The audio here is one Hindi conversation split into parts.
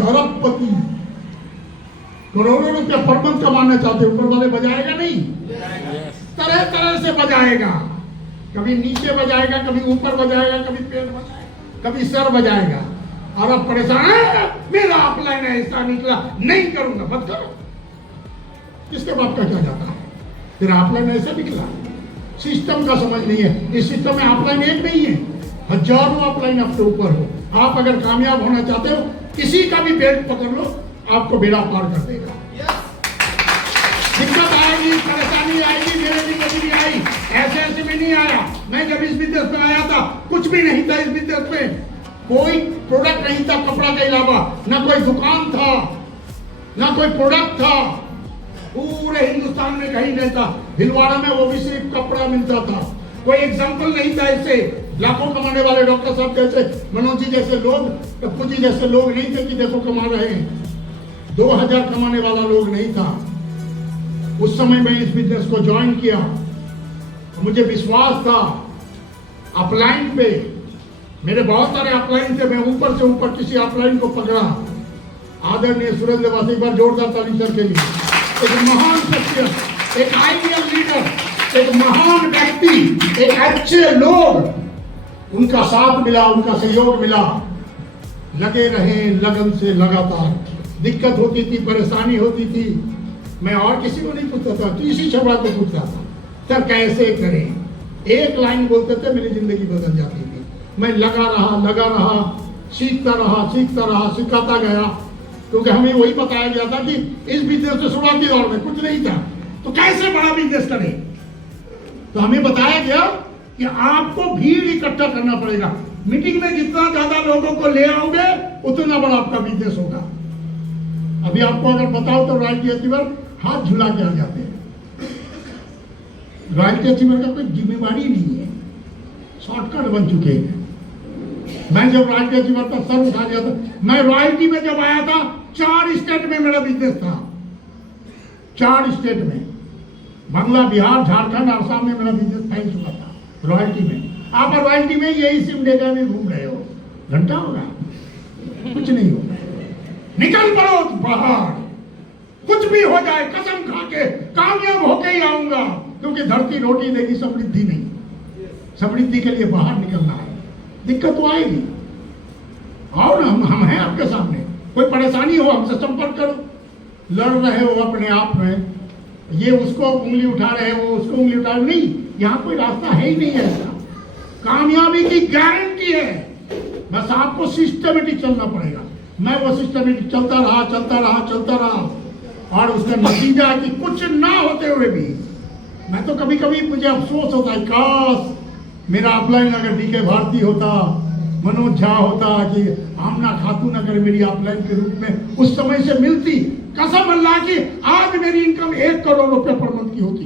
अरबपति करोड़ों रुपया पर मंथ कमाना चाहते, ऊपर वाले बजाएगा नहीं, तरह तरह से बजाएगा, कभी नीचे बजाएगा, कभी ऊपर बजाएगा, कभी पेट बजाएगा, कभी सर बजाएगा। और अब परेशान है, मेरा अपलाइन ऐसा निकला, नहीं करूंगा। मत करो, किसके बाप का क्या जाता है, तेरा अपलाइन ऐसा निकला। सिस्टम का समझ नहीं है, इस सिस्टम में अपलाइन एक नहीं है, हजारों अपलाइन आपके ऊपर हो। आप अगर कामयाब होना चाहते हो, किसी का भी बेल्ट पकड़ लो, आपको बेड़ा पार कर देगा। दिक्कत आएगी, परेशानी आएगी, मेरे भी कभी भी आई, ऐसे ऐसे में नहीं आया। मैं जब इस बिजनेस में आया था, कुछ भी नहीं था इस बिजनेस में, कोई प्रोडक्ट नहीं था कपड़ा के अलावा, ना कोई दुकान था, ना कोई प्रोडक्ट था, पूरे हिंदुस्तान में कहीं नहीं था। भिलवाड़ा में वो भी सिर्फ कपड़ा मिलता था, कोई एग्जाम्पल नहीं था। इससे लाखों कमाने वाले डॉक्टर साहब जैसे, मनोज जी जैसे लोग, टप्पू जी जैसे लोग नहीं थे कि देखो कमा रहे हैं। 2000 कमाने वाला लोग नहीं था। उस समय मैं इस बिजनेस को ज्वाइन किया, मुझे विश्वास था अपलाइन पे। मेरे बहुत सारे अपलाइन थे, मैं ऊपर से ऊपर किसी अपलाइन को पकड़ा। आदरणीय सुरेंद्र वासी, एक बार जोरदार ताली सर के लिए। एक महान शख्सियत, एक आइडियल लीडर, एक महान व्यक्ति, एक अच्छे लोग, उनका साथ मिला, उनका सहयोग मिला। लगे रहे लगन से लगातार। दिक्कत होती थी, परेशानी होती थी, मैं और किसी को नहीं पूछता था, किसी छबड़ा को पूछता था, सर कैसे करें। एक लाइन बोलते थे, मेरी जिंदगी बदल जाती थी। मैं लगा रहा, सीखता रहा, सिखाता गया, क्योंकि हमें वही बताया गया था कि इस बिजनेस में शुरुआती दौर में कुछ नहीं था, तो कैसे बड़ा बिजनेस करें। तो हमें बताया गया कि आपको भीड़ इकट्ठा करना पड़ेगा। मीटिंग में जितना ज्यादा लोगों को ले आओगे, उतना बड़ा आपका बिजनेस होगा। अभी आपको अगर बताओ तो रॉयल्टी अचीवर हाथ झुला के आ जाते हैं। रॉयल्टी अचीवर का कोई जिम्मेवारी नहीं है, शॉर्टकट बन चुके हैं। मैं जब रॉयल्टी अचीवर का सर उठा दिया था, मैं रॉयल्टी में जब आया था, 4 स्टेट में मेरा बिजनेस था। 4 स्टेट में, बांग्ला, बिहार, झारखंड, आसाम में मेरा बिजनेस फैल चुका था रॉयल्टी में। आप रॉयल्टी में यही सिम डेगा में घूम रहे हो, घंटा होगा, कुछ नहीं होगा। निकल पड़ो बाहर, कुछ भी हो जाए, कसम खा के कामयाब होके ही आऊंगा, क्योंकि धरती रोटी देगी, समृद्धि नहीं। समृद्धि के लिए बाहर निकलना है। दिक्कत तो आएगी, आओ ना, हम हैं आपके सामने। कोई परेशानी हो हमसे संपर्क करो। लड़ रहे हो अपने आप में, ये उसको उंगली उठा रहे हो, उसको उंगली उठा रहे, नहीं, यहाँ कोई रास्ता है ही नहीं है ऐसा। कामयाबी की गारंटी है, बस आपको सिस्टमेटिक चलना पड़ेगा। मैं वो सिस्टमेटिक चलता रहा, और उसका नतीजा है कि कुछ ना होते हुए भी, मैं तो कभी कभी मुझे अफसोस होता है, काश मेरा अपलाइन अगर डीके भारती होता, मनोज झा होता, कि आमना खातून अगर मेरी अपलाइन के रूप में उस समय से मिलती, कसम अल्लाह की, आज मेरी इनकम 1 करोड़ रुपए पर मंथ की होती।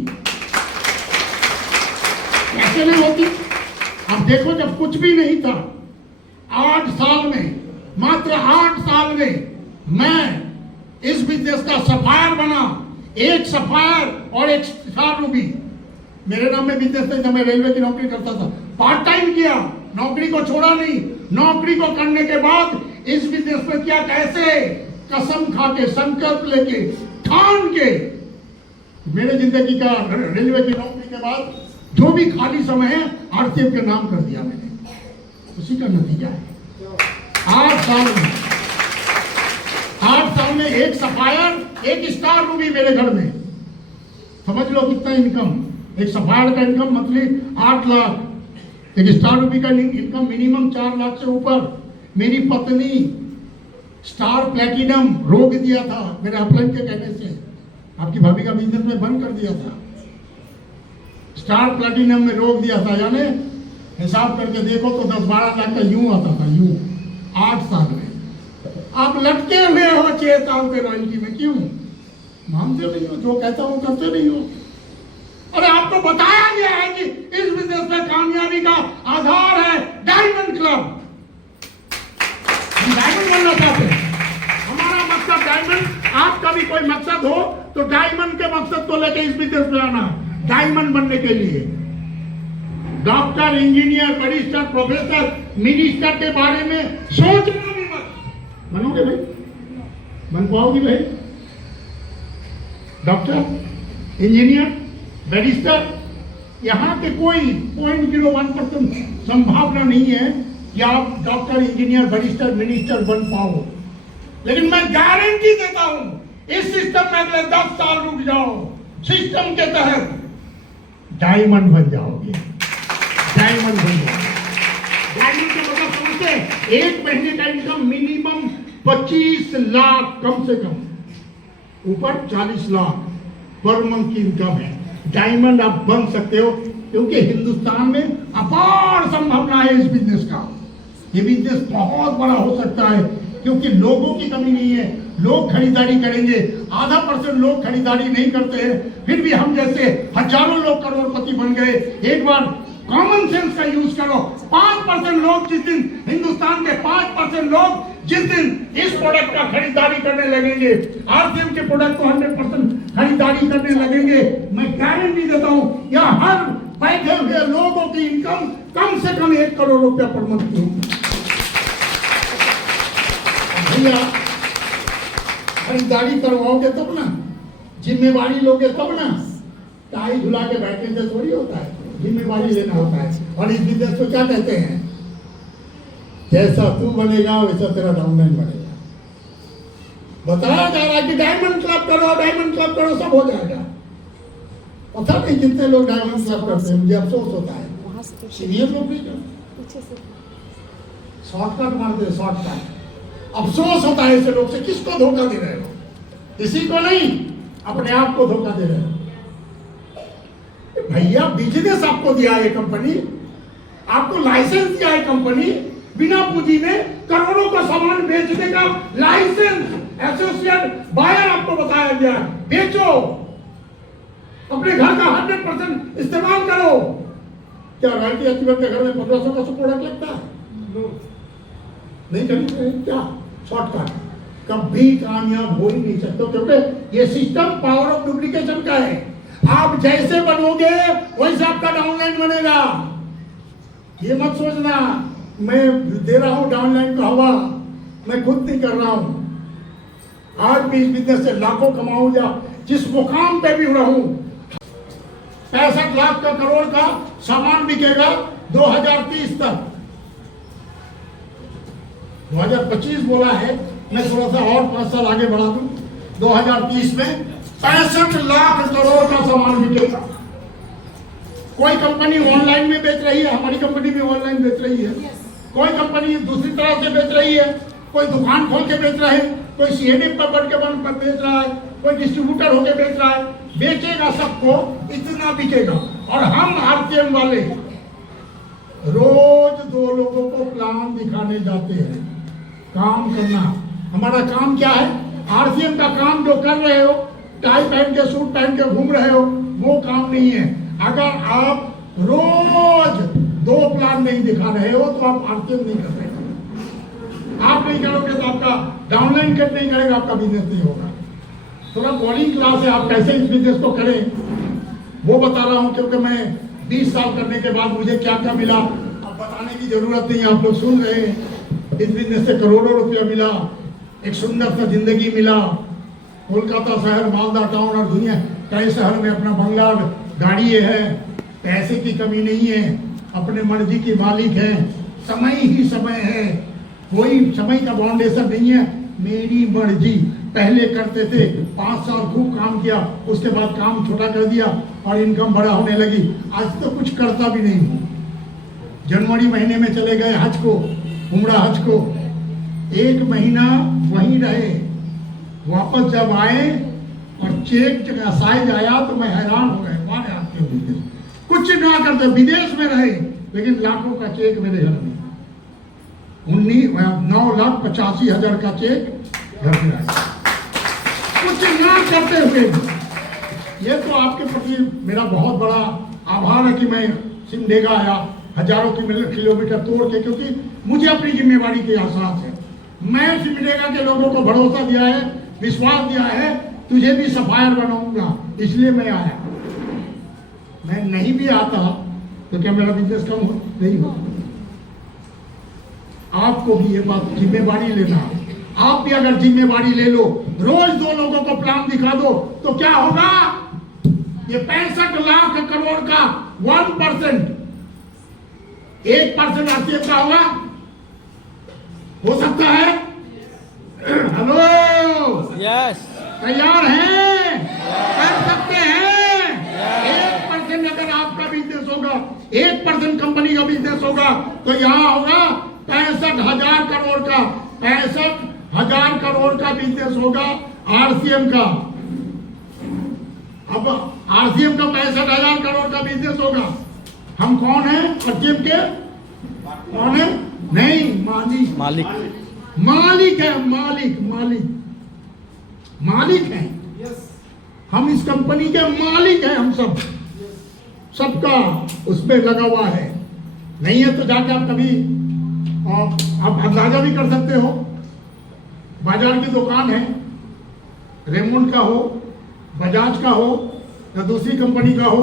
कैसे नहीं होती? अब देखो, जब कुछ भी नहीं था, 8 साल में, मात्र 8 साल में मैं इस बिजनेस का सफायर बना। 1 सफायर और 1 स्टार रूबी। मेरे नाम में बिजनेस नहीं था, मैं रेलवे की नौकरी करता था, पार्ट टाइम किया, नौकरी को छोड़ा नहीं। नौकरी को करने के बाद इस बिजनेस में किया, कैसे, कसम खा के, संकल्प लेके, ठान के। मेरे जिंदगी का रेलवे की नौकरी के बाद जो भी खाली समय है, आरसीएफ के नाम कर दिया मैंने। उसी का नतीजा है 8 साल में 1 सफायर, 1 स्टार रूबी मेरे घर में। समझ लो कितना इनकम। एक सफायर का इनकम मंथली 8 लाख, एक स्टार रूबी का इनकम मिनिमम 4 लाख से ऊपर। मेरी पत्नी स्टार प्लेटिनम रोक दिया था मेरे अपलाइन के कहने से, आपकी भाभी का बिजनेस में बंद कर दिया था। स्टार प्लेटिनम में रोक दिया था, यानी हिसाब करके देखो तो 10-12 लाख का यूं आता था, यूं 8 साल में। आप लटके हुए हो 6 साल के रॉयल्टी में, क्यों? मानते नहीं हो, जो कहता हूं करते नहीं हो। अरे आपको बताया गया है कि इस बिजनेस में कामयाबी का आधार है डायमंड क्लब। हम डायमंड बनना चाहते हैं, हमारा मकसद डायमंड। आपका भी कोई मकसद हो तो डायमंड के मकसद को लेकर इस बिजनेस में आना, डायमंड बनने के लिए। Doctor, engineer, barrister, professor, minister के बारे में सोचना भी मत। बनोगे भाई? बन पाओगी भाई? डॉक्टर, इंजीनियर, बैरिस्टर, यहाँ के कोई 0.01% संभावना नहीं है कि आप डॉक्टर, इंजीनियर, बैरिस्टर, मिनिस्टर बन पाओ। लेकिन मैं गारंटी देता हूं, इस सिस्टम में अगले 10 साल रुक जाओ, सिस्टम के तहत डायमंड बन जाओगे। डायमंड बन जाओगे। डायमंड का मतलब समझते, एक महीने का इनकम मिनिमम 25 लाख कम से कम, ऊपर 40 लाख पर मंथ की इनकम है। डायमंड आप बन सकते हो, क्योंकि हिंदुस्तान में अपार संभावना है इस बिजनेस का। ये बिजनेस बहुत बड़ा हो सकता है, क्योंकि लोगों की कमी नहीं है। लोग खरीदारी करेंगे, 0.5% लोग खरीदारी नहीं करते हैं, फिर भी हम जैसे हजारों लोग करोड़पति बन गए। एक बार कॉमन सेंस का यूज करो। 5% लोग जिस दिन, हिंदुस्तान के 5% लोग जिस दिन इस प्रोडक्ट का खरीदारी करने लगेंगे, आरसीएम के प्रोडक्ट को 100% खरीदारी करने लगेंगे, मैं गारंटी देता हूं, या हर बैठे हुए लोगों की इनकम कम से कम 1 करोड़ रुपया पर मंथ की होगी। भैया खरीदारी करवाओगे तब ना, जिम्मेवारी लोगे तब ना। टाई झुला के बैठने से थोड़ी होता है, जिम्मेवारी लेना होता है। और इस बिजनेस को क्या कहते हैं? जैसा तू बनेगा वैसा तेरा डाउनलाइन बनेगा। बताया जा रहा है कि डायमंड क्लब करो, डायमंड क्लब करो, सब हो जाएगा। पता नहीं कितने लोग डायमंड क्लब करते हैं, मुझे अफसोस होता है। सीनियर लोग भी शॉर्टकट मारते हैं, शॉर्टकट। अफसोस होता है ऐसे लोग से। किसको धोखा दे रहे हो? किसी को नहीं, अपने आप को धोखा दे रहे हो। भैया बिजनेस आपको दिया है कंपनी, आपको लाइसेंस दिया है कंपनी, बिना पूंजी में करोड़ों का सामान बेचने का लाइसेंस, एसोसिएट बायर आपको बताया गया है। बेचो, अपने घर का 100% इस्तेमाल करो। क्या राइटी एक्टिवेट के घर में 1500 का प्रोडक्ट लगता है? नहीं करेंगे क्या? शॉर्टकट कभी कामयाब हो ही नहीं सकते, क्योंकि ये सिस्टम पावर ऑफ डुप्लीकेशन का है। आप जैसे बनोगे वैसे आपका डाउनलाइन बनेगा। ये मत सोचना मैं दे रहा हूं डाउनलाइन को हवा, मैं खुद नहीं कर रहा हूं। आज भी इस बिजनेस से लाखों कमाऊंगा, जिस मुकाम पे भी रहूं। 65 लाख का करोड़ का सामान बिकेगा 2030 तक। 2025 बोला है, मैं थोड़ा सा और 5 साल आगे बढ़ा दूं। 2030 में 65 लाख करोड़ का सामान बिकेगा। कोई कंपनी ऑनलाइन में बेच रही है, हमारी कंपनी भी ऑनलाइन बेच रही है। कोई कंपनी दूसरी तरह से बेच रही है, कोई दुकान खोल के बेच रहा है, कोई सीएमडी पर बढ़ के बेच रहा है, कोई डिस्ट्रीब्यूटर होके बेच रहा है। बेचेगा सबको, इतना बिकेगा। और हम आरसीएम वाले रोज 2 लोगों को प्लान दिखाने जाते हैं। काम करना हमारा काम क्या है? आरसीएम का काम जो कर रहे हो, टाई पहन के, सूट पहन के घूम रहे हो, वो काम नहीं है। अगर आप रोज 2 प्लान नहीं दिखा रहे हो तो आप आरसीएम नहीं कर रहे। आप नहीं करोगे तो आपका डाउनलाइन कट नहीं करेगा, आपका बिजनेस नहीं होगा। थोड़ा बॉर्डिंग क्लास है, आप कैसे इस बिजनेस को करें वो बता रहा हूं, क्योंकि मैं 20 साल करने के बाद मुझे क्या क्या मिला अब बताने की जरूरत नहीं। आप लोग सुन रहे हैं, इस बिजनेस से करोड़ों रुपया मिला, एक सुंदर सा जिंदगी मिला। कोलकाता शहर, मालदा टाउन और दुनिया कई शहर में अपना बंगला, गाड़ी है, पैसे की कमी नहीं है, अपने मर्जी के मालिक है, समय ही समय है, कोई समय का बाउंडेशन नहीं है। मेरी मर्जी। पहले करते थे, 5 साल खूब काम किया, उसके बाद काम छोटा कर दिया और इनकम बड़ा होने लगी। आज तो कुछ करता भी नहीं हूँ। जनवरी महीने में चले गए हज को, उम्रा हज को, 1 महीना वहीं रहे। वापस जब आए और चेक का साइज आया तो मैं हैरान हो गया। कुछ ना करते, विदेश में रहे, लेकिन लाखों का चेक मेरे घर में, 9,85,000 का चेक घर में आया, कुछ ना करते हुए। ये तो आपके प्रति मेरा बहुत बड़ा आभार है कि मैं सिमडेगा आया, हजारों किलोमीटर तोड़ के, क्योंकि मुझे अपनी जिम्मेवारी के एहसास है। मैं सिमडेगा के लोगों को भरोसा दिया है, विश्वास दिया है, तुझे भी सफायर बनाऊंगा, इसलिए मैं आया। मैं नहीं भी आता तो क्या मेरा बिजनेस कम नहीं होता? आपको भी ये बात जिम्मेवारी लेना, आप भी अगर जिम्मेवारी ले लो, रोज 2 लोगों को प्लान दिखा दो, तो क्या होगा? ये 65 लाख करोड़ का 1%, 1% आरसीएम का होगा? हो सकता है? हेलो, यस, तैयार हैं? कर सकते हैं? 1% अगर आपका बिजनेस होगा, 1% कंपनी का बिजनेस होगा, तो यहां होगा 65,000 करोड़ का, 65,000 करोड़ का बिजनेस होगा आरसीएम का। अब आरसीएम का 65,000 करोड़ का बिजनेस होगा। हम कौन है आरसीएम के? कौन है? नहीं, मालिक। मालिक है, मालिक है। हम इस कंपनी के मालिक हैं, हम सबका उसमें लगा हुआ है। नहीं है तो जाके आप कभी आप अंदाजा भी कर सकते हो। बाजार की दुकान है, रेमंड का हो, बजाज का हो या दूसरी कंपनी का हो,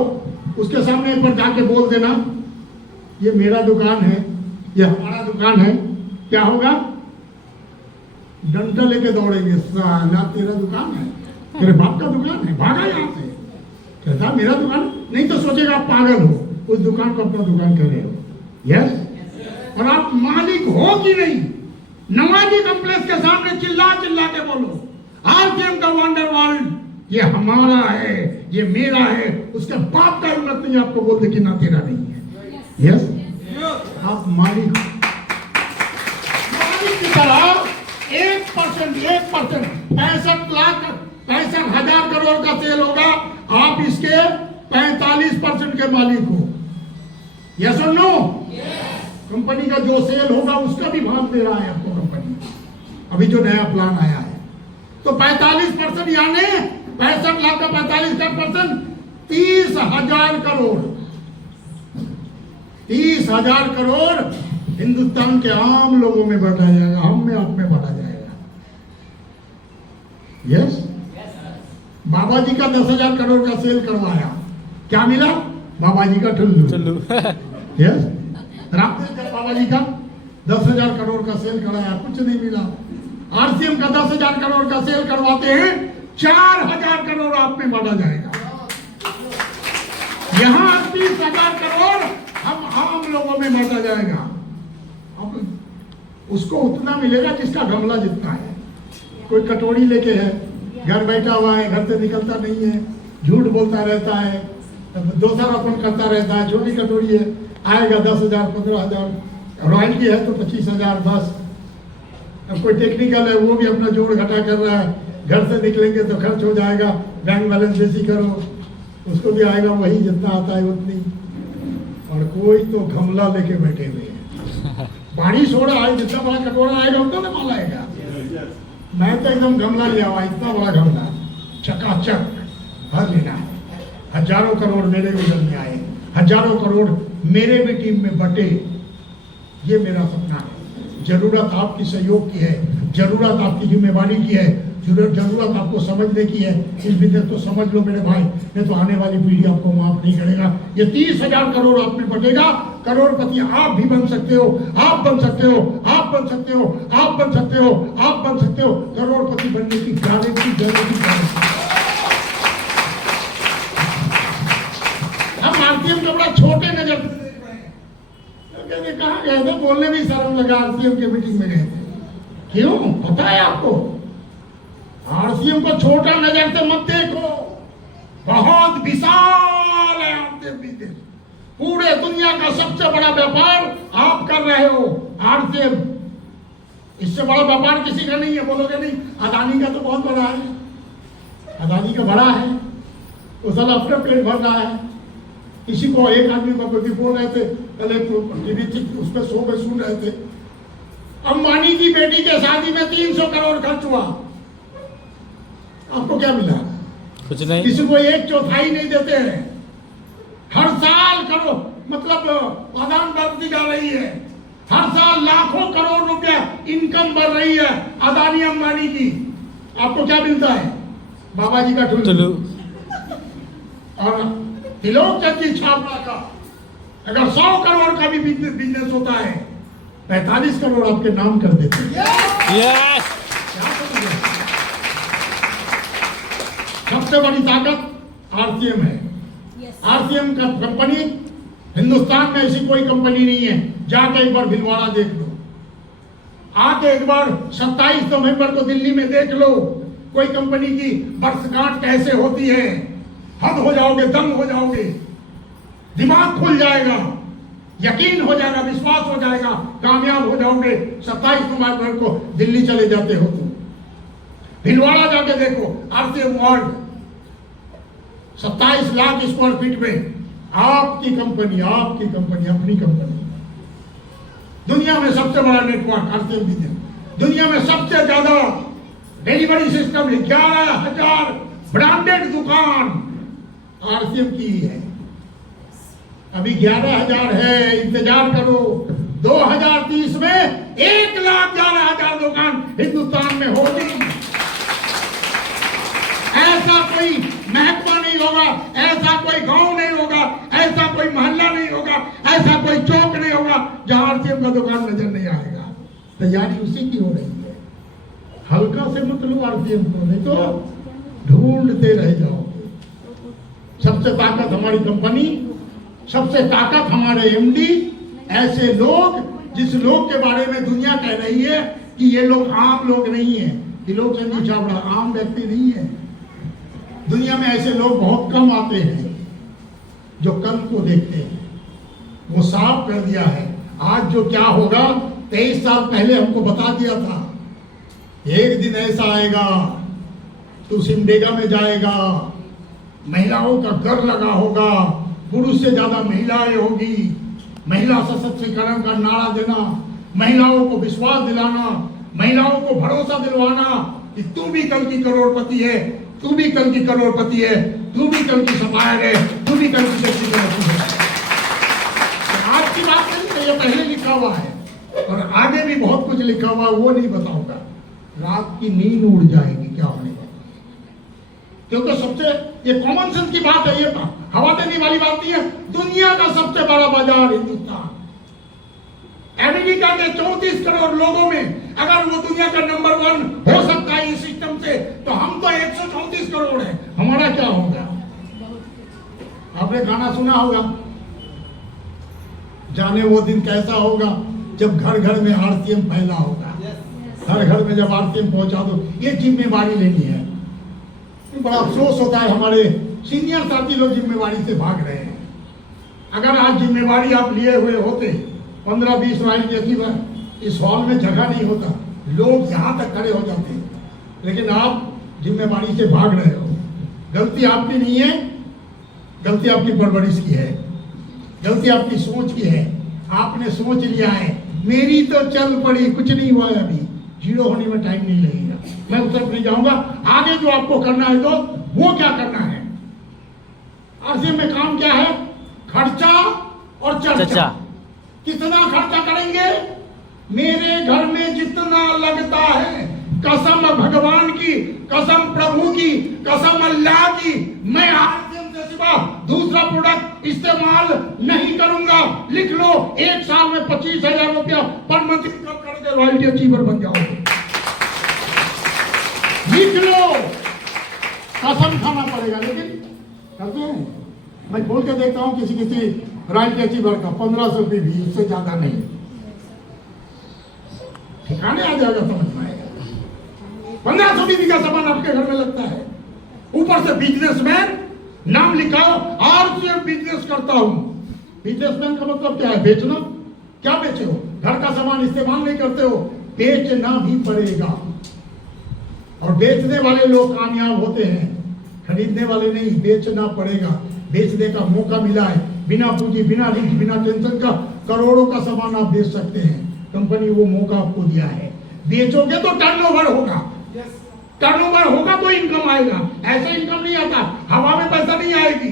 उसके सामने एक बार जाके बोल देना ये मेरा दुकान है, ये हमारा दुकान है। क्या होगा? डंडा लेके दौड़ेंगे, साला तेरा दुकान है, तेरे बाप का दुकान है, भागा यहाँ से। कहता मेरा दुकान नहीं, तो सोचेगा आप पागल हो, उस दुकान को अपना दुकान कर रहे हो। यस, और आप मालिक हो कि नहीं? नवाजी कॉम्प्लेक्स के सामने चिल्ला के बोलो, आरसीएम का वंडर वर्ल्ड ये हमारा है, ये मेरा है। उसके बाप का हिम्मत नहीं आपको बोल दे कि ना तेरा नहीं है। यस, आप मालिक की तरह 1%, 65,000 करोड़ का सेल होगा, आप इसके 45% के मालिक हो। यस और नो? कंपनी का जो सेल होगा उसका भी भाग दे रहा है आपको कंपनी, अभी जो नया प्लान आया है। तो 45% यानी 65 लाख का 45%, 30,000 करोड़। 30,000 करोड़ हिंदुस्तान के आम लोगों में बांटा जाएगा, हम में, आप में बांटा जाएगा। यस, बाबा जी का 10,000 करोड़ का सेल करवाया, क्या मिला? बाबा जी का ठुल्लू। यस, रामदेव बाबा जी का 10,000 करोड़ का सेल कराया, कुछ नहीं मिला। आरसीएम का 10,000 करोड़ का सेल करवाते हैं, 4,000 करोड़ आप में बांटा जाएगा। यहां 30,000 करोड़ हम आम लोगों में बांटा जाएगा। अब उसको उतना मिलेगा जिसका गमला जितना है। कोई कटोरी लेके है, घर बैठा हुआ है, घर से निकलता नहीं है, झूठ बोलता रहता है, दोषारोपण करता रहता है, छोटी कटोरी है, आएगा 10,000, 15,000, रॉयल्टी है तो 25,000 बस। अब कोई टेक्निकल है, वो भी अपना जोड़ घटा कर रहा है, घर से निकलेंगे तो खर्च हो जाएगा, बैंक बैलेंस बेसी करो, उसको भी आएगा वही जितना आता है उतनी। और कोई तो गमला लेके बैठे हुए हैं, बारिश हो रहा है, जितना बड़ा कटोरा आएगा उतना ना माल आएगा। मैं तो एकदम गमला लिया हुआ, इतना बड़ा गमला, चकाचक भर लेना है। हजारों करोड़ मेरे उधर में आए, हजारों करोड़ मेरे भी टीम में बटे, ये मेरा सपना है। जरूरत आपकी सहयोग की है, जरूरत आपकी जिम्मेवारी की है, जरूरत आपको समझने की है। इस बिजनेस को समझ लो मेरे भाई, नहीं तो आने वाली पीढ़ी आपको माफ नहीं करेगा। ये 30,000 करोड़ आप में बटेगा, करोड़पति आप भी बन सकते हो, आप बन सकते हो, आप बन सकते हो, आप बन सकते हो, आप बन सकते हो। करोड़पति बनने की गारंटी। हम आरसीएम को बड़ा छोटे नजर से देख रहे हैं। कहा गए थे, बोलने में शर्म लगा, आरसीएम के मीटिंग में गए थे। क्यों? पता है आपको, आरसीएम को छोटा नजर से मत देखो, बहुत विशाल है आरसीएम बिजनेस। पूरे दुनिया का सबसे बड़ा व्यापार आप कर रहे हो आरसीएम, इससे बड़ा व्यापार किसी का नहीं है। बोलोगे नहीं, अदानी का तो बहुत बड़ा है, अदानी का बड़ा है, वो साला अपना पेट भर रहा है। किसी को, एक आदमी को कोई बोल रहे थे, पहले टीवी थी उस पर शो में सुन रहे थे, अंबानी की बेटी के शादी में 300 करोड़ खर्च हुआ, आपको क्या मिला? कुछ नहीं। किसी को 1/4 नहीं देते हैं। हर साल करो, मतलब आदान बढ़ती जा रही है, हर साल लाखों करोड़ रुपया इनकम बढ़ रही है अदानी अंबानी की। आपको क्या मिलता है? बाबा जी का ठुल्लू और तिलोक चंद छापरा का। अगर 100 करोड़ का भी बिजनेस होता है, 45 करोड़ आपके नाम कर देते हैं। यस, सबसे बड़ी ताकत आरसीएम है। आरसीएम का कंपनी, हिंदुस्तान में ऐसी कोई कंपनी नहीं है। जाके एक बार भिलवाड़ा देख लो, आके एक बार 27 नवंबर को दिल्ली में देख लो कोई कंपनी की वर्षगांठ कैसे होती है। हद हो जाओगे, दम हो जाओगे, दिमाग खुल जाएगा, यकीन हो जाएगा, विश्वास हो जाएगा, कामयाब हो जाओगे। 27 नवंबर को दिल्ली चले जाते हो तुम, भिलवाड़ा जाके देखो, RCM world 27 lakh square feet में आपकी कंपनी, अपनी कंपनी, दुनिया में सबसे बड़ा नेटवर्क आरसीएम बिजनेस, दुनिया में सबसे ज्यादा डिलीवरी सिस्टम, 11,000 ब्रांडेड दुकान आरसीएम की है। अभी 11,000 है, इंतजार करो, 2030 में 1,11,000 दुकान हिंदुस्तान में होगी। ऐसा कोई महकमा नहीं होगा, ऐसा कोई गांव नहीं होगा, ऐसा कोई मोहल्ला नहीं होगा, ऐसा कोई चौक नहीं होगा जहां आरसीएम का दुकान नजर नहीं आएगा। तैयारी उसी की हो रही है। हल्का से मत लो आरसीएम को, नहीं तो ढूंढते रह जाओगे। सबसे ताकत हमारी कंपनी, सबसे ताकत हमारे एमडी, ऐसे लोग जिस लोग के बारे में दुनिया कह रही है कि ये लोग आम लोग नहीं है, ये लोग चंदी चावड़ा आम व्यक्ति नहीं है। दुनिया में ऐसे लोग बहुत कम आते हैं जो कल को देखते हैं। वो साफ कर दिया है। आज जो क्या होगा 23 साल पहले हमको बता दिया था, एक दिन ऐसा आएगा तो सिमडेगा में जाएगा, महिलाओं का घर लगा होगा, पुरुष से ज्यादा महिलाएं होगी, महिला सशक्तिकरण का नारा देना, महिलाओं को विश्वास दिलाना, महिलाओं को भरोसा दिलवाना कि तू भी कल की करोड़पति है, तू भी कल की करोड़पति है, तू भी कल की सफायर है, तू भी कल की शक्तिकरण है। आज की बात नहीं है, ये पहले लिखा हुआ है और आगे भी बहुत कुछ लिखा हुआ है, वो नहीं बताऊंगा। रात की नींद उड़ जाएगी क्या होने का, क्योंकि सबसे ये कॉमन सेंस की बात है, ये हवा देने वाली बात नहीं है। दुनिया का सबसे बड़ा बाजार हिंदुस्तान, अमेरिका के 34 करोड़ लोगों में अगर वो दुनिया का नंबर 1 हो सकता है इस सिस्टम से, तो हम तो 134 करोड़ हैं, हमारा क्या होगा? आपने गाना सुना होगा, जाने वो दिन कैसा होगा जब घर घर में आरसीएम फैला होगा। हर घर में जब आरसीएम पहुंचा दो, ये जिम्मेवारी लेनी है। बड़ा अफसोस होता है, हमारे सीनियर साथी लोग जिम्मेवारी से भाग रहे हैं। अगर आज जिम्मेवारी आप लिए हुए होते, 15-20 राइल जैसी बार इस हॉल में जगह नहीं होता, लोग यहाँ तक खड़े हो जाते, लेकिन आप जिम्मेवारी से भाग रहे हो। गलती आपकी नहीं है, गलती आपकी परवरिश की है, गलती आपकी सोच की है। आपने सोच लिया है मेरी तो चल पड़ी, कुछ नहीं हुआ है, अभी जीरो होने में टाइम नहीं लगेगा। मैं उस तरफ नहीं जाऊंगा। आगे जो आपको करना है तो वो क्या करना है, आरसीएम में काम क्या है? खर्चा और चर्चा। कितना खर्चा करेंगे? मेरे घर में जितना लगता है, कसम भगवान की, कसम प्रभु की, कसम अल्लाह की, मैं आरसीएम से सिवा दूसरा प्रोडक्ट इस्तेमाल नहीं करूंगा। लिख लो, 1 साल में 25,000 रुपया पर मंथ इनकम करके रॉयल्टी अचीवर बन जाओगे। लिख लो, कसम खाना पड़ेगा, लेकिन करते हैं। मैं खोल के देखता हूं किसी रॉयल्टी अचीवर का 1500 रुपये भी, उससे ज्यादा नहीं। ठिकाने आ जाएगा, समझ में आएगा। 1500 बीबी का सामान आपके घर में लगता है, ऊपर से बिजनेसमैन नाम लिखाओ, आरसीएम बिजनेस करता हूं। बिजनेसमैन का मतलब क्या है? बेचना। क्या बेचे हो? घर का सामान इस्तेमाल नहीं करते हो, बेचना भी पड़ेगा। और बेचने वाले लोग कामयाब होते हैं, खरीदने वाले नहीं। बेचना पड़ेगा, बेचने का मौका मिला है, बिना पूंजी, बिना रिस्क, बिना टेंशन का करोड़ों का सामान आप बेच सकते हैं। कंपनी वो मौका आपको दिया है। बेचोगे तो टर्नओवर होगा, टर्नओवर होगा तो इनकम आएगा। ऐसे इनकम नहीं आता, हवा में पैसा नहीं आएगी।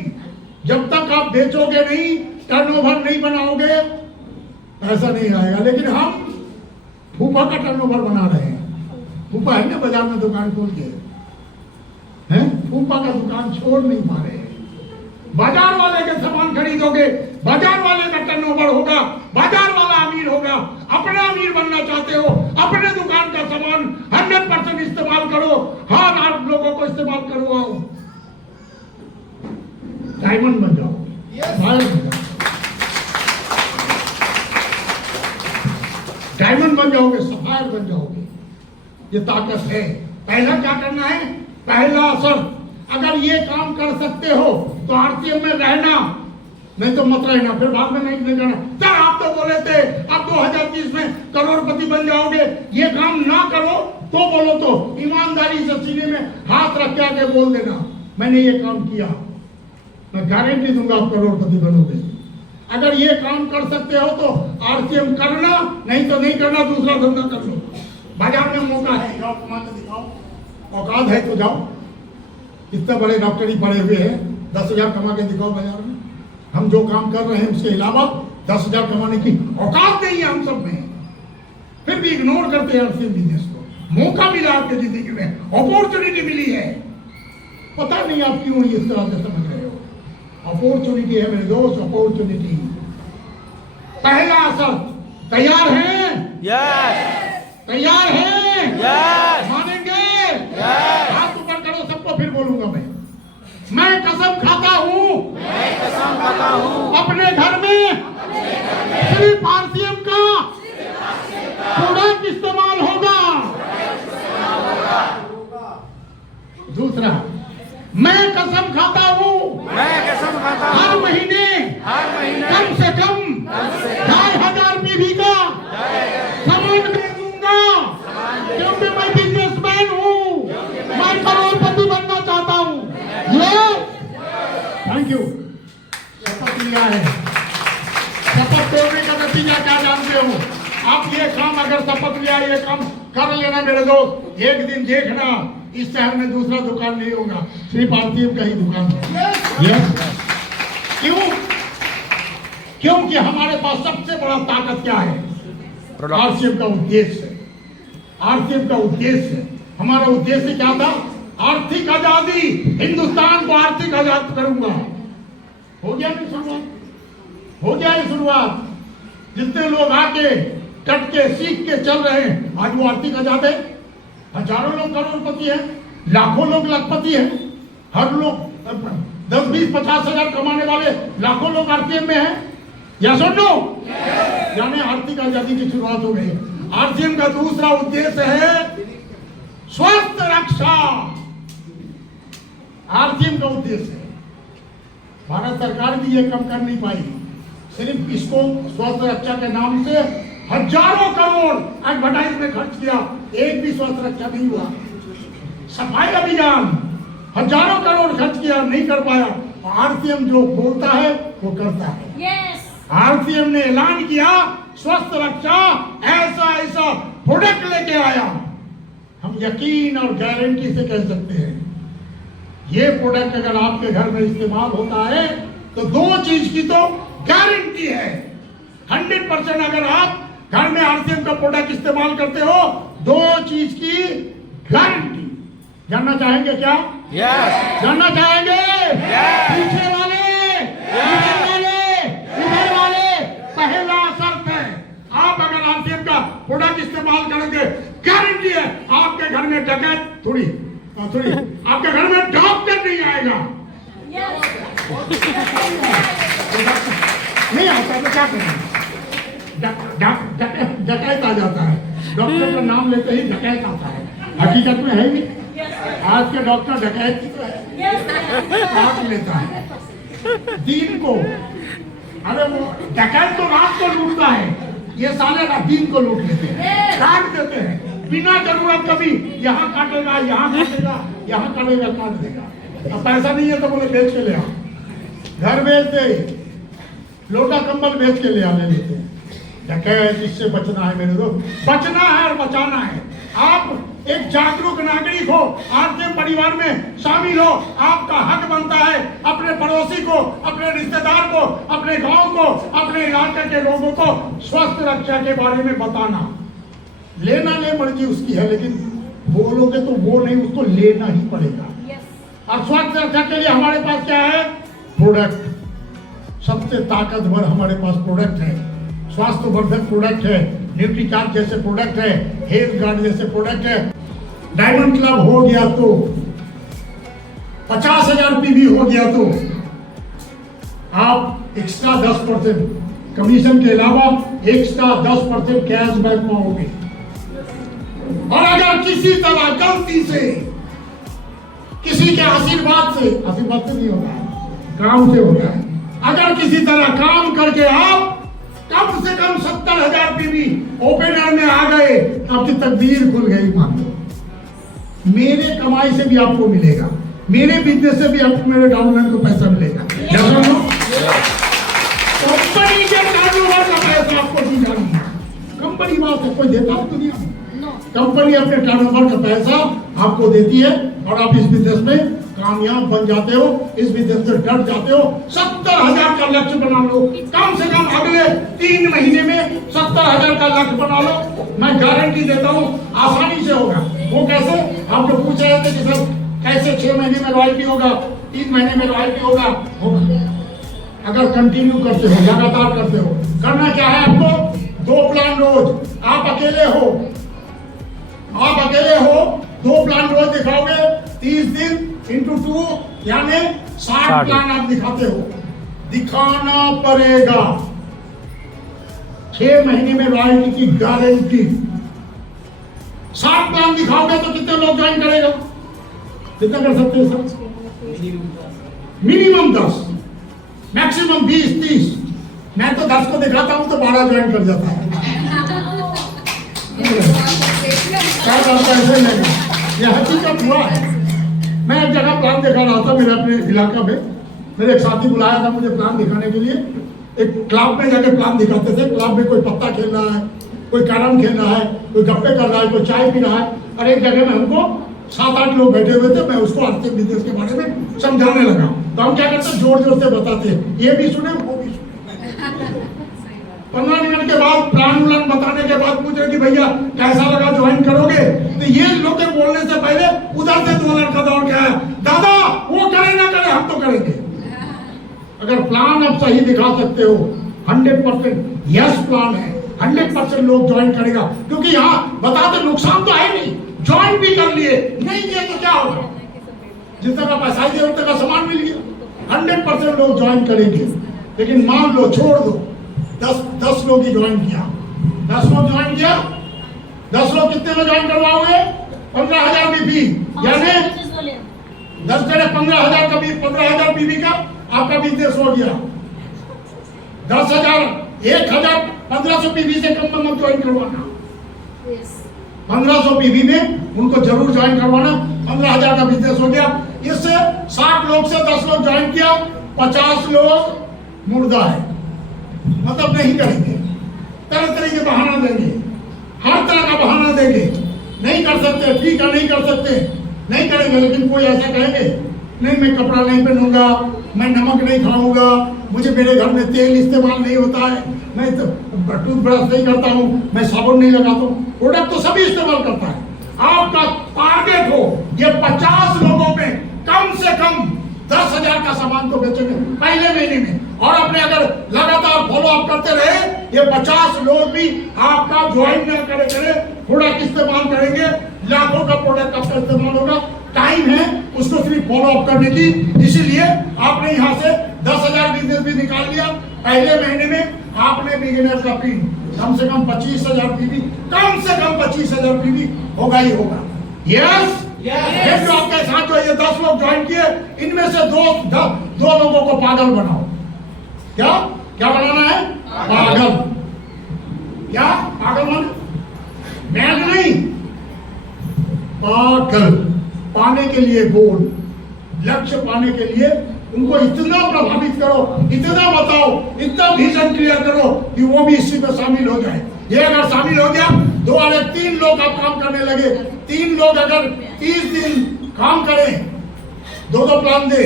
जब तक आप बेचोगे नहीं, टर्नओवर नहीं बनाओगे, पैसा नहीं आएगा। लेकिन हम फूफा का टर्नओवर बना रहे हैं। फूफा है ना बाजार में दुकान खोल के, हैं? फूफा का दुकान छोड़ नहीं पा रहे हैं। बाजार वाले के सामान खरीदोगे, बाजार वाले का टर्नओवर होगा, बाजार वाला अमीर होगा। अपना अमीर बनना चाहते हो, अपने दुकान का सामान 100% इस्तेमाल करो। हाँ, आप लोगों को इस्तेमाल करवाओ। बन जाओगे, सफायर बन जाओगे। ये ताकत है। पहला क्या करना है? पहला असर, अगर ये काम कर सकते हो तो आरसीएम में रहना, नहीं तो मत रहना। फिर बाद में नहीं करना। सर आप तो बोले थे आप 2030 में करोड़पति बन जाओगे, ये काम ना करो तो बोलो तो ईमानदारी से सीने में हाथ रख के आके बोल देना मैंने ये काम किया, मैं गारंटी दूंगा आप करोड़पति बनोगे। अगर ये काम कर सकते हो तो आरसीएम करना, नहीं तो नहीं करना, दूसरा धंधा कर लो। बाजार में मौका है, जाओ कमा के दिखाओ, औकात है तो जाओ। इतने बड़े डॉक्टरी पढ़े हुए हैं, 10,000 कमा के दिखाओ बाजार में। हम जो काम कर रहे हैं उसके अलावा 10,000 कमाने की औकात नहीं है हम सब में, फिर भी इग्नोर करते हैं आरसीएम बिजनेस को। मौका मिला आपके जिंदगी में, अपॉर्चुनिटी मिली है, पता नहीं आप क्यों इस तरह से समझ रहे हो। अपॉर्चुनिटी है मेरे दोस्त, अपॉर्चुनिटी। पहला असर, तैयार हैं? यस तैयार हैं? यस मानेंगे? यस हाथ ऊपर करो सबको, फिर बोलूंगा मैं कसम खाता हूँ अपने घर में सिर्फ आरसीएम का प्रोडक्ट इस्तेमाल होगा। दूसरा, मैं कसम खाता हूँ हर महीने कम से कम 2,500 पीवी का सामान खरीदूंगा, क्योंकि मैं बिजनेसमैन हूँ, मैं करोड़पति बनना चाहता हूँ। Thank you. शपथ लिया है। शपथ तोड़ने का नतीजा क्या जानते हो आप? ये काम अगर शपथ लिया, ये काम कर लेना मेरे दोस्त, एक दिन देखना इस शहर में दूसरा दुकान नहीं होगा, सिर्फ आरसीएम का ही दुकान होगा। क्यों? क्योंकि हमारे पास सबसे बड़ा ताकत क्या है? आरसीएम का उद्देश्य। आरसीएम का उद्देश्य, हमारा उद्देश्य क्या था? आर्थिक आजादी, हिंदुस्तान को आर्थिक आजाद करूंगा। हो गया नहीं शुरुआत? हो गया है शुरुआत। जितने लोग आके कट के सीख के चल रहे हैं, आज वो आर्थिक आजाद है। हजारों लोग करोड़पति हैं, लाखों लोग लखपति हैं, हर लोग 10, 20, 50 हजार कमाने वाले लाखों लोग आरसीएम में हैं। या सुन लो, यानी आर्थिक आजादी की शुरुआत हो गई। आरसीएम का दूसरा उद्देश्य है स्वास्थ्य रक्षा। आरसीएम का उद्देश्य है, भारत सरकार भी ये कम कर नहीं पाई। सिर्फ इसको स्वास्थ्य रक्षा के नाम से हजारों करोड़ एडवर्टाइज में खर्च किया, एक भी स्वास्थ्य रक्षा नहीं हुआ। सफाई अभियान हजारों करोड़ खर्च किया, नहीं कर पाया। आरसीएम जो बोलता है वो करता है। आरसीएम ने ऐलान किया स्वास्थ्य रक्षा, ऐसा प्रोडक्ट लेके आया। हम यकीन और गारंटी से कह सकते हैं ये प्रोडक्ट अगर आपके घर में इस्तेमाल होता है तो दो चीज की तो गारंटी है। 100% अगर आप घर में आरसीएम का प्रोडक्ट इस्तेमाल करते हो, दो चीज की गारंटी। जानना चाहेंगे क्या? यस जानना चाहेंगे? पीछे वाले, इधर वाले, पहला शर्त है आप अगर आरसीएम का प्रोडक्ट इस्तेमाल करेंगे, गारंटी है आपके घर में डकैत थोड़ी आपके घर में डॉक्टर नहीं आएगा। नहीं आता तो क्या करेंगे? डकैत आ जाता है। डॉक्टर का नाम लेते ही डकैत आता है। हकीकत में है नहीं, आज के डॉक्टर डकैत की तो है, काट लेता है दिन को। अरे वो डकैत तो रात को लूटता है, ये साले दिन को लूट लेते हैं, काट देते हैं बिना जरूरत। कभी यहाँ काटेगा, यहाँ काटेगा, यहाँ काटेगा, काट देगा। अब पैसा नहीं है तो बोले बेच के ले आओ, घर बेच दे, लोटा कंबल बेच के ले आने लेते हैं। डकैत इससे बचना है मेरे दोस्त, बचना है और बचाना है। आप एक जागरूक नागरिक हो, आरसीएम परिवार में शामिल हो। आपका हक बनता है अपने पड़ोसी को, अपने रिश्तेदार को, अपने गांव को, अपने इलाके के लोगों को स्वास्थ्य रक्षा के बारे में बताना। लेना ले मर्जी उसकी है, लेकिन बोलोगे तो वो नहीं, उसको लेना ही पड़ेगा। और स्वास्थ्य रक्षा के लिए हमारे पास क्या है? प्रोडक्ट। सबसे ताकतवर हमारे पास प्रोडक्ट है, स्वास्थ्यवर्धक प्रोडक्ट है, न्यूट्रीचार्ज जैसे प्रोडक्ट है, हेल्थ गार्ड जैसे प्रोडक्ट है। डायमंड क्लब हो गया तो 50,000 पीवी हो गया तो आप एक्स्ट्रा 10% कमीशन के अलावा एक्स्ट्रा 10% कैशबैक पाओगे। और अगर किसी तरह गलती से, किसी के आशीर्वाद से नहीं होता है, काम से होता है, अगर किसी तरह काम करके आप कम से कम 70,000 पीवी ओपनर में आ गए, आपकी तकदीर खुल गई। मान लो मेरे कमाई से भी आपको मिलेगा, मेरे बिजनेस से भी आपको, मेरे डाउनलाइन को पैसा मिलेगा। कंपनी के कारोबार का पैसा आपको दी जानी है। कंपनी बात है, कोई देता है दुनिया में? कंपनी अपने कारोबार का पैसा आपको देती है और आप इस बिजनेस में कामयाब बन जाते हो, इस बिजनेस से डट जाते हो। 70,000 का लक्ष्य बना लो, कम से कम अगले 3 महीने में 70,000 का लक्ष्य बना लो। मैं गारंटी देता हूँ आसानी से होगा। वो कैसे? आप जो पूछ रहे थे कि सर कैसे 6 महीने में रॉयल्टी होगा, 3 महीने में रॉयल्टी होगा। अगर कंटिन्यू करते हो, लगातार करते हो। करना क्या है आपको? 2 प्लान रोज। आप अकेले हो, 2 प्लान रोज दिखाओगे, 30 दिन इंटू 2 यानी 60 प्लान आप दिखाते हो। दिखाना पड़ेगा। 6 महीने में रॉयल्टी की गारंटी। 60 प्लान दिखाओगे तो कितने लोग ज्वाइन करेगा? कितना कर सकते हैं सर? Minimum 10, maximum 20-30। मैं तो 10 को दिखाता हूं तो 12 ज्वाइन कर जाता है। यह हकीकत हुआ है। मैं एक जगह प्लान दिखा रहा था मेरे अपने इलाका में। मेरे एक साथी बुलाया था मुझे प्लान दिखाने के लिए। एक क्लब में जाके प्लान दिखाते थे। क्लब में कोई पत्ता खेल रहा है, कोई कैरम खेल रहा है, कोई गप्पे कर रहा है, कोई चाय पी रहा है। और एक जगह में हमको 7-8 लोग बैठे हुए थे। मैं उसको आर्थिक बिजनेस के बारे में समझाने लगा। तो हम क्या करते, जोर जोर से बताते, ये भी सुने वो भी सुने। 15 मिनट के बाद प्लान बताने के बाद पूछे कि भैया कैसा लगा, ज्वाइन करोगे? तो ये लोग बोलने से पहले उधर से 2 लड़का दौड़ के आया, दादा वो करे ना करे हम तो करेंगे। अगर प्लान आप सही दिखा सकते हो, 100% यस प्लान है, 100% लोग ज्वाइन करेगा। क्योंकि यहाँ बताते नुकसान तो है नहीं, ज्वाइन भी कर लिए, नहीं किए तो क्या होगा? जितना का पैसा दिया उतना का सामान मिल गया। 100% लोग ज्वाइन करेंगे। लेकिन मान लो, छोड़ दो, 10 लोग ही ज्वाइन किया, 10 लोग ज्वाइन किया, 10 लोग कितने में ज्वाइन करवाओगे? 15,000 बीबी, यानी 10 जने 15,000 का 15,000 बीबी का आपका बिजनेस हो गया। 10,000, 1,000, 1,500 बीबी से कम में मत ज्वाइन करवाना। 1,500 बीबी में उनको जरूर ज्वाइन करवाना। 15,000 का बिजनेस हो गया। इससे 60 लोग से 10 लोग ज्वाइन किया, 50 लोग मुर्दा है, मतलब नहीं करेंगे। तरह तरह के बहाना देंगे, हर तरह का बहाना देंगे। नहीं कर सकते, ठीक है नहीं कर सकते, नहीं करेंगे। लेकिन कोई ऐसा कहेंगे, नहीं मैं कपड़ा नहीं पहनूंगा, मैं नमक नहीं खाऊंगा, मुझे मेरे घर में तेल इस्तेमाल नहीं होता है, मैं तो टूथब्रश नहीं करता हूँ, मैं साबुन नहीं लगाता हूँ। प्रोडक्ट तो सभी इस्तेमाल करता है। आपका टारगेट हो ये 50 लोगों में कम से कम 10,000 का सामान तो बेचेंगे पहले महीने में। और अपने अगर लगातार फॉलो अप करते रहे, ये 50 लोग भी आपका ज्वाइन न करे प्रोडक्ट इस्तेमाल करेंगे। लाखों का प्रोडक्ट आपका इस्तेमाल होगा। टाइम है उसको सिर्फ फॉलो अप करने की। इसीलिए आपने यहाँ से 10,000 बिजनेस भी निकाल लिया। पहले महीने में आपने बिगिनर का फी कम से कम 25,000 पीवी, कम से कम 25,000 पीवी होगा ही होगा। यस, जो आपके साथ जो ये 10 लोग ज्वाइन किए, इनमें से दो लोगों को पागल बनाओ। क्या क्या बनाना है? पागल। क्या पागल माने? मैग नहीं, पागल। पाने के लिए गोल, लक्ष्य पाने के लिए उनको इतना प्रभावित करो, इतना बताओ, इतना विजन क्लियर करो कि वो भी इसी में शामिल हो जाए। ये अगर शामिल हो गया, 2 या 3 लोग आप काम करने लगे, 3 लोग अगर 30 दिन काम करें, 2 प्लान दे,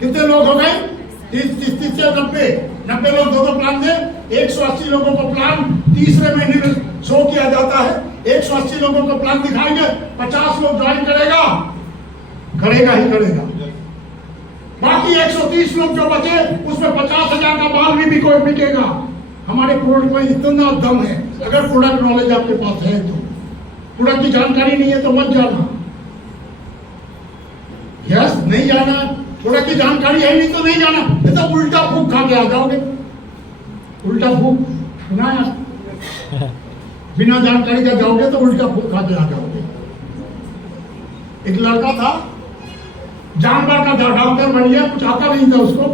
कितने लोग हो गए? 30 से 90 लोग 2 प्लान दे, 180 लोगों को प्लान तीसरे महीने में शो किया जाता है। 180 लोगों को प्लान दिखाएंगे, 50 लोग ज्वाइन करेगा ही करेगा। बाकी 130 लोग जो बचे, उसमें 50,000 का माल भी कोई बिकेगा। हमारे प्रोडक्ट में इतना दम है। अगर प्रोडक्ट नॉलेज आपके पास है तो, प्रोडक्ट की जानकारी नहीं है तो मत जाना। यस, नहीं जाना। प्रोडक्ट की जानकारी है नहीं तो नहीं जाना, नहीं तो उल्टा फूक खा के आ जाओगे। उल्टा भूख सुना है? बिना जानकारी का जाओगे तो उल्टा भूख खा के आ जाओगे। एक लड़का था, जानवर का डॉक्टर बन गया, कुछ आता नहीं था उसको,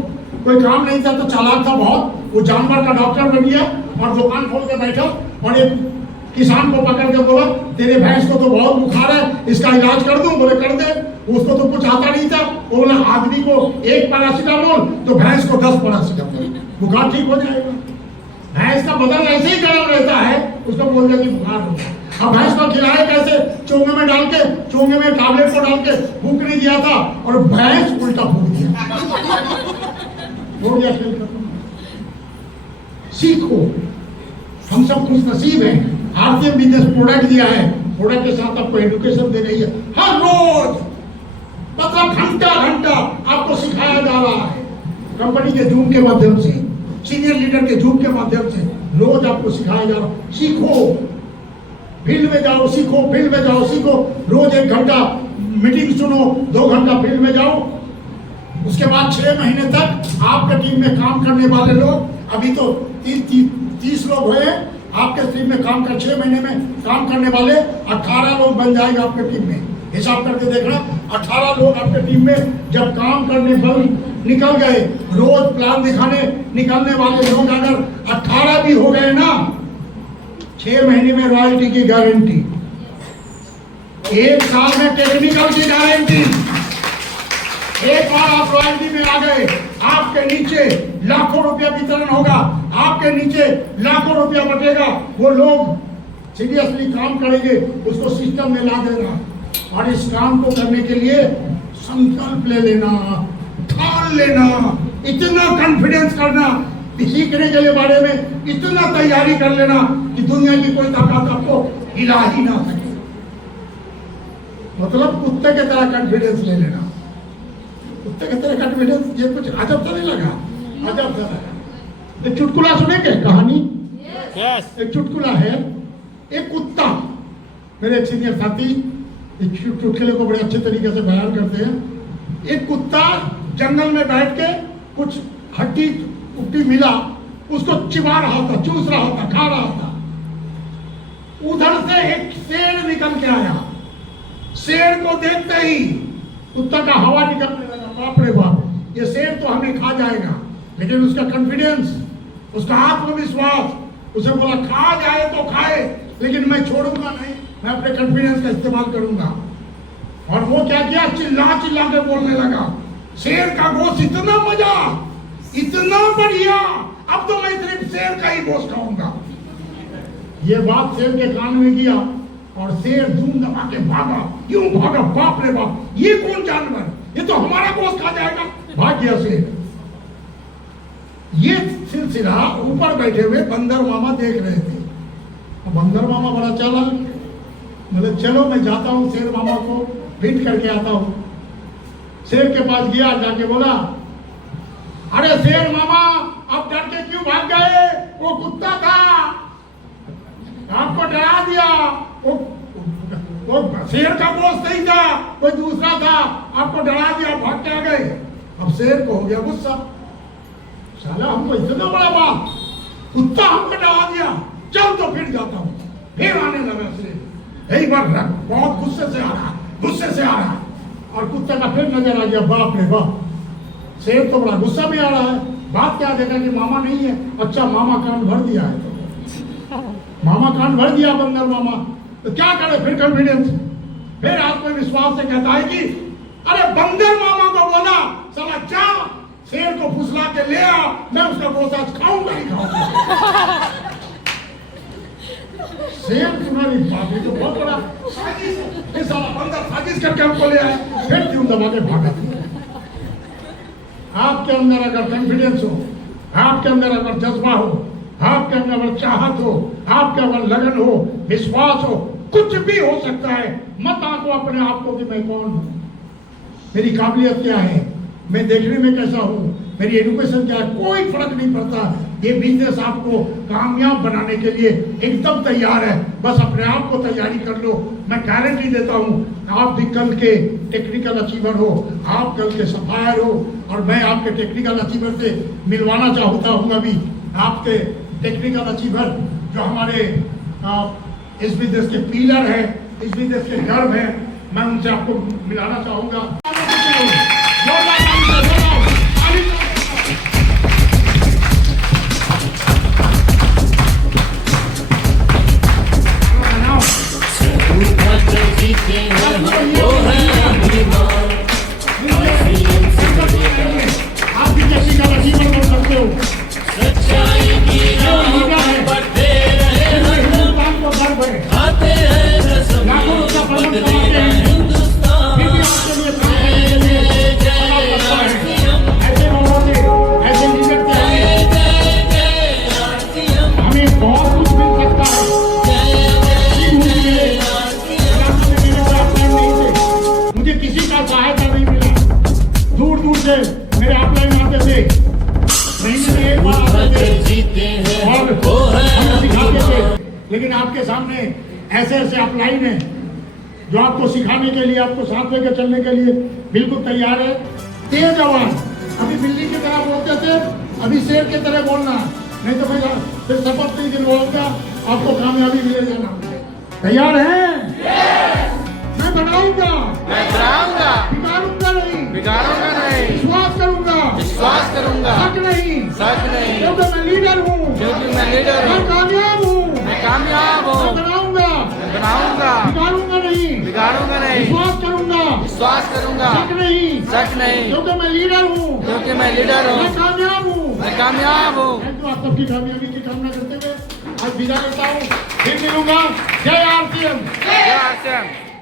कोई काम नहीं था तो चालाक था बहुत, वो जानवर का डॉक्टर बन गया और दुकान खोल के बैठा और एक किसान को पकड़ के बोला तेरे भैंस को तो बहुत बुखार है, इसका इलाज कर दूं? बोले कर दे। उसको तो कुछ आता नहीं था, वो बोला आदमी को एक पैरासीटामोल तो भैंस को 10 पैरासीटामोल, बुखार ठीक हो जाएगा। भैंस का बदन ऐसे ही गर्म रहता है, उसको बोल दिया कि बुखार हो गया। अब भैंस को खिलाए कैसे? चोंगे में डाल के, चोंगे में टैबलेट को डाल के फूक नहीं दिया था और भैंस उल्टा फूक दिया, हो गया खेल खत्म। सीखो, हम सब खुश नसीब हैं, आरसीएम बिजनेस प्रोडक्ट दिया है, प्रोडक्ट के साथ आपको एजुकेशन दे रही है हर रोज, मतलब घंटा घंटा आपको सिखाया जा रहा है। कंपनी के जूम के माध्यम से, सीनियर लीडर के जूम के माध्यम से रोज आपको सिखाया जा रहा है। सीखो, फील्ड में जाओ, सीखो, फील्ड में जाओ, सीखो। रोज 1 घंटा मीटिंग सुनो, 2 घंटा फील्ड में जाओ। उसके बाद 6 महीने तक आपके टीम में काम करने वाले लोग, अभी तो 30 लोग हुए, आपके टीम में काम कर 6 महीने में काम करने वाले 18 लोग बन जाएगा आपके टीम में। हिसाब करके देखना, 18 लोग आपके टीम में जब काम करने बल निकल गए, रोज प्लान दिखाने निकलने वाले लोग अगर 18 भी हो गए ना, 6 महीने में रॉयल्टी की गारंटी, 1 साल में टेक्निकल की गारंटी। एक बार आप रॉयल्टी में आ गए, आपके नीचे लाखों रुपया वितरण होगा, आपके नीचे लाखों रुपया बटेगा। वो लोग सीरियसली काम करेंगे, उसको सिस्टम में ला देना और इस काम को करने के लिए संकल्प ले लेना, ठान लेना, इतना कॉन्फिडेंस करना, सीखने के लिए बारे में इतना तैयारी कर लेना कि दुनिया की कोई ताकत आपको हिला ही ना सके। मतलब कुत्ते की तरह कॉन्फिडेंस ले लेना, कुत्ते की तरह कॉन्फिडेंस। ये कुछ अजब तो नहीं लगा? अजब सा लगा। एक चुटकुला सुनेंगे, कहानी। एक चुटकुला है, एक कुत्ता, मेरे एक सीनियर साथी इस चुटकुले को बड़े अच्छे तरीके से बयान करते हैं। एक कुत्ता जंगल में बैठ के कुछ हड्डी उट्टी मिला, उसको चिबा रहा था, चूस रहा था, खा रहा था। उधर से एक शेर निकल के आया, शेर को देखते ही कुत्ता का हवा निकलने लगा, बाप रे बाप, ये शेर तो हमें खा जाएगा। लेकिन उसका कॉन्फिडेंस, उसका आत्मविश्वास, उसे बोला खा जाए तो खाए, लेकिन मैं छोड़ूंगा नहीं, मैं अपने कॉन्फिडेंस का इस्तेमाल करूंगा। और वो क्या किया, चिल्ला चिल्ला के बोलने लगा, शेर का गोश्त इतना मजा, इतना बढ़िया, अब तो मैं सिर्फ शेर का ही गोश्त खाऊंगा। ये बात शेर के कान में गया और शेर धूम दबा के भागा, क्यों भागा, बाप रे बाप, ये कौन जानवर, ये तो हमारा गोश्त खा जाएगा, भाग गया शेर। ये सिलसिला ऊपर बैठे हुए बंदर मामा देख रहे थे। बंदर मामा बड़ा चालाक, मतलब चलो मैं जाता हूँ शेर मामा को पीट करके आता हूँ। शेर के पास गया, जाके बोला, अरे शेर मामा आप डर के क्यों भाग गए, वो कुत्ता था, आपको डरा दिया, वो शेर का गोश्त नहीं था, कोई दूसरा था, आपको डरा दिया, भाग के आ गए। अब शेर को हो गया गुस्सा, साला हमको इतना बड़ा बात, कुत्ता हमको डरा दिया, चल तो फिर जाता हूँ। फिर आने लगा शेर, यही बार बहुत गुस्से से आ रहा, गुस्से से आ रहा, और कुत्ते का फिर नजर आ गया, बाप रे बाप, शेर तो बड़ा गुस्सा में आ रहा है। बात क्या, देखा कि मामा नहीं है, अच्छा मामा कान भर दिया है, तो मामा कान भर दिया बंदर मामा, तो क्या करे फिर कॉन्फिडेंस, फिर आत्मविश्वास से कहता है कि अरे बंदर मामा को बोला, साला जा शेर को फुसला के ले आ, मैं उसका गोश्त आज खाऊंगा ही खाऊंगा। शेर तुम्हारी बात है, तो बहुत बड़ा साजिश है, साला बंदर साजिश करके हमको ले आए, फिर क्यों दबा के भागा। आपके अंदर अगर कॉन्फिडेंस हो, आपके अंदर अगर जज्बा हो, आपके अंदर अगर चाहत हो, आपके अंदर लगन हो, विश्वास हो, कुछ भी हो सकता है। मत आंको अपने आप को कि मैं कौन हूं, मेरी काबिलियत क्या है, मैं देखने में कैसा हूं, मेरी एजुकेशन क्या है, कोई फर्क नहीं पड़ता। ये बिजनेस आपको कामयाब बनाने के लिए एकदम तैयार है, बस अपने आप को तैयारी कर लो। मैं गारंटी देता हूँ आप भी कल के टेक्निकल अचीवर हो, आप कल के सप्लायर हो, और मैं आपके टेक्निकल अचीवर से मिलवाना चाहता हूँ अभी। आपके टेक्निकल अचीवर जो हमारे इस बिजनेस के पिलर है, इस बिजनेस के गर्व है, मैं उनसे आपको मिलाना चाहूंगा। जोरदार ताली से बोलो, ताली से। आप भी टेक्निकल अचीवर बन सकते हो। लाखों रुपया प्रमोट कमाते हैं, फिर भी आपके लिए काम करने के लिए तैयार करता है। ऐसे लोगों से, ऐसे लीडर के हमें बहुत कुछ मिल सकता है। मुझे किसी का सहायता नहीं मिला, दूर दूर से मेरे अपलाइन आते थे, महीने में एक बार आते थे और हमें सिखाते थे। लेकिन आपके सामने ऐसे ऐसे अपलाइन है जो आपको सिखाने के लिए, आपको साथ लेकर चलने के लिए बिल्कुल तैयार है। तेज आवाज, अभी बिल्ली की तरह बोलते थे, अभी शेर की तरह बोलना, नहीं तो फिर शपथ नहीं दिलवाऊंगा, आपको कामयाबी मिले जाना। तैयार है? मैं बनाऊंगा, मैं बनाऊंगा, बिगाड़ूंगा नहीं, बिगाड़ूंगा नहीं, विश्वास करूंगा, विश्वास करूंगा, शक नहीं, शक नहीं, क्योंकि मैं लीडर हूँ, क्योंकि मैं लीडर मैं हूँ, कामयाब हूँ, मैं कामयाब हूँ, मैं बनाऊंगा, मैं बनाऊंगा, बिगाड़ूंगा नहीं, बिगाड़ूंगा नहीं, विश्वास करूंगा, विश्वास करूंगा, शक नहीं, शक नहीं, क्योंकि मैं लीडर हूँ, क्योंकि मैं लीडर मैं हूँ, कामयाब हूँ। मैं कामयाब हूँ। मैं तो आप सबकी कामयाबी की कामना करते हुए आज विदा करता हूँ। फिर मिलूंगा। जय आरसीएम। जय आरसीएम।